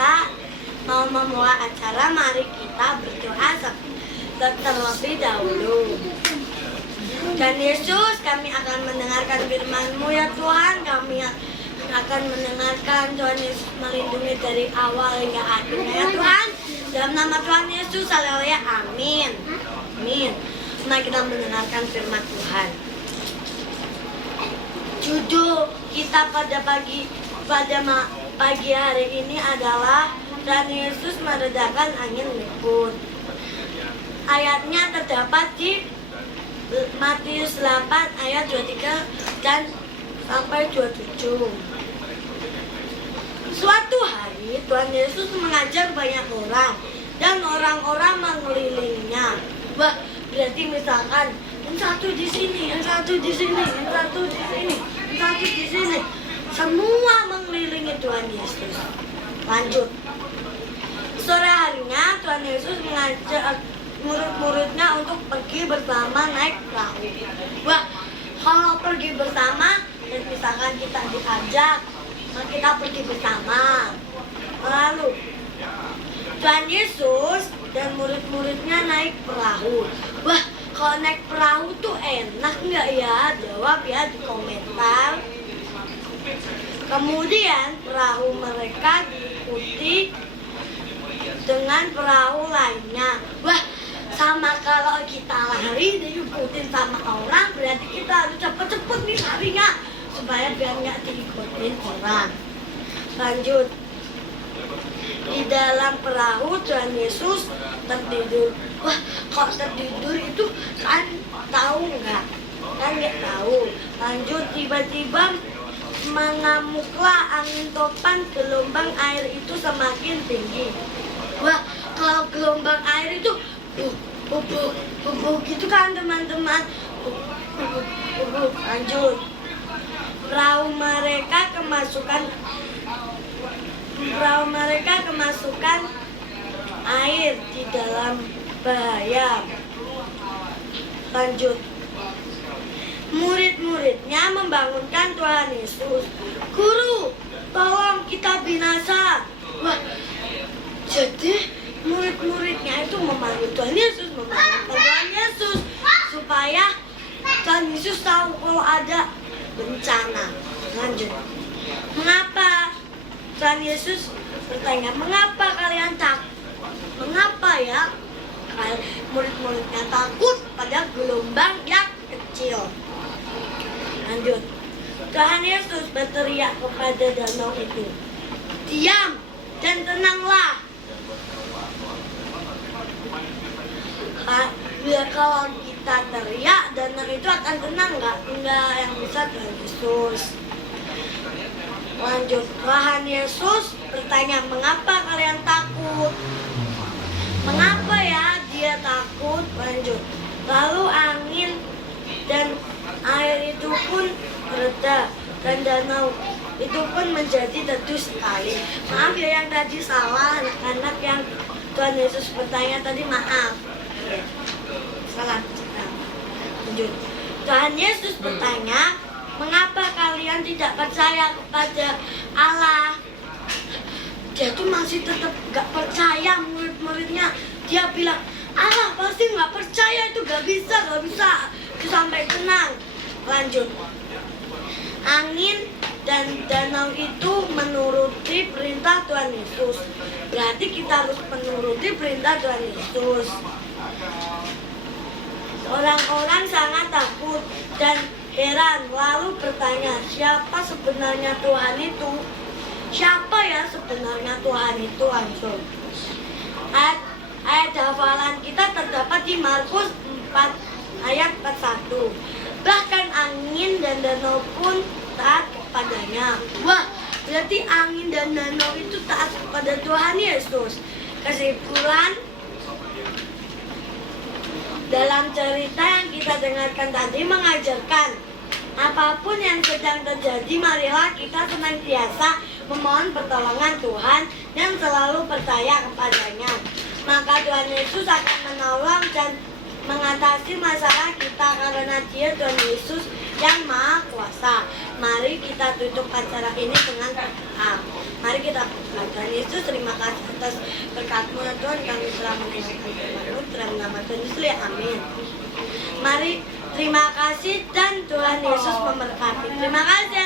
kita mau memulai acara, mari kita berdoa terlebih dahulu. Dan Yesus, kami akan mendengarkan firman-Mu ya Tuhan. Kami akan mendengarkan Tuhan Yesus melindungi dari awal hingga akhirnya ya Tuhan. Dalam nama Tuhan Yesus, haleluya, amin. Amin. Mari kita mendengarkan firman Tuhan. Judul kita pada pagi hari ini adalah dan Yesus meredakan angin ribut. Ayatnya terdapat di Matius 8 ayat 23 dan sampai 27. Suatu hari Tuhan Yesus mengajar banyak orang dan orang-orang mengelilinginya. Wah, berarti misalkan yang satu di sini, yang satu di sini, yang satu di sini, yang satu di sini. Semua mengelilingi Tuhan Yesus. Lanjut. Sore harinya Tuhan Yesus mengajak murid-muridnya untuk pergi bersama naik perahu. Wah, kalau pergi bersama, dan misalkan kita diajak, maka kita pergi bersama. Lalu Tuhan Yesus dan murid-muridnya naik perahu. Wah, kalau naik perahu tuh enak nggak ya? Jawab ya di komentar. Kemudian perahu mereka diikuti dengan perahu lainnya. Wah, sama kalau kita lari diikutin sama orang, berarti kita harus cepet-cepet nih larinya supaya biar nggak diikutin orang. Lanjut. Di dalam perahu Tuhan Yesus tertidur. Wah, kok tertidur itu kan tahu nggak? Kan nggak tahu. Lanjut, tiba-tiba mengamuklah angin topan, gelombang air itu semakin tinggi. Wah, kalau gelombang air itu gitu kan teman-teman. Lanjut. Perahu mereka kemasukan air di dalam bahaya. Lanjut. Murid-muridnya membangunkan Tuhan Yesus. Guru, tolong kita binasa. Wah, jadi murid-muridnya itu memanggil Tuhan Yesus, supaya Tuhan Yesus tahu kalau ada bencana. Lanjut. Mengapa? Tuhan Yesus bertanya, mengapa kalian takut? Mengapa ya? Murid-muridnya takut pada gelombang yang kecil. Lanjut. Tuhan Yesus berteriak kepada danau itu, diam dan tenanglah. Biar kalau kita teriak, danau itu akan tenang nggak? Enggak, yang bisa Tuhan Yesus. Lanjut. Tuhan Yesus bertanya, mengapa kalian takut? Mengapa ya dia takut? Lanjut. Lalu angin dan air itu pun reda dan danau itu pun menjadi teduh sekali. Maaf ya yang tadi salah, anak-anak yang Tuhan Yesus bertanya tadi, maaf. Salah. Lanjut. Tuhan Yesus bertanya, mengapa kalian tidak percaya kepada Allah? Dia tuh masih tetap gak percaya, murid-muridnya. Dia bilang, Allah pasti gak percaya, itu gak bisa. Sampai tenang. Lanjut. Angin dan danau itu menuruti perintah Tuhan Yesus. Berarti kita harus menuruti perintah Tuhan Yesus. Orang-orang sangat takut dan heran, lalu bertanya, siapa sebenarnya Tuhan itu? Siapa ya sebenarnya Tuhan itu? Langsung. Ayat hafalan kita terdapat di Markus 4 ayat 41. Bahkan angin dan danau pun taat kepadanya. Wah, berarti angin dan danau itu taat kepada Tuhan Yesus. Kesimpulan, dalam cerita yang kita dengarkan tadi mengajarkan, apapun yang sedang terjadi, marilah kita senantiasa memohon pertolongan Tuhan dan selalu percaya kepadanya. Maka Tuhan Yesus akan menolong dan mengatasi masalah kita karena Dia Tuhan Yesus yang Maha Kuasa. Mari kita tutup acara ini dengan berdoa. Mari kita berdoa. Tuhan Yesus, terima kasih atas berkat-Mu ya Tuhan, kami telah mendengarkan firman-Mu, dalam nama Tuhan Yesus ya, amin. Mari terima kasih dan Tuhan Yesus memberkati. Terima kasih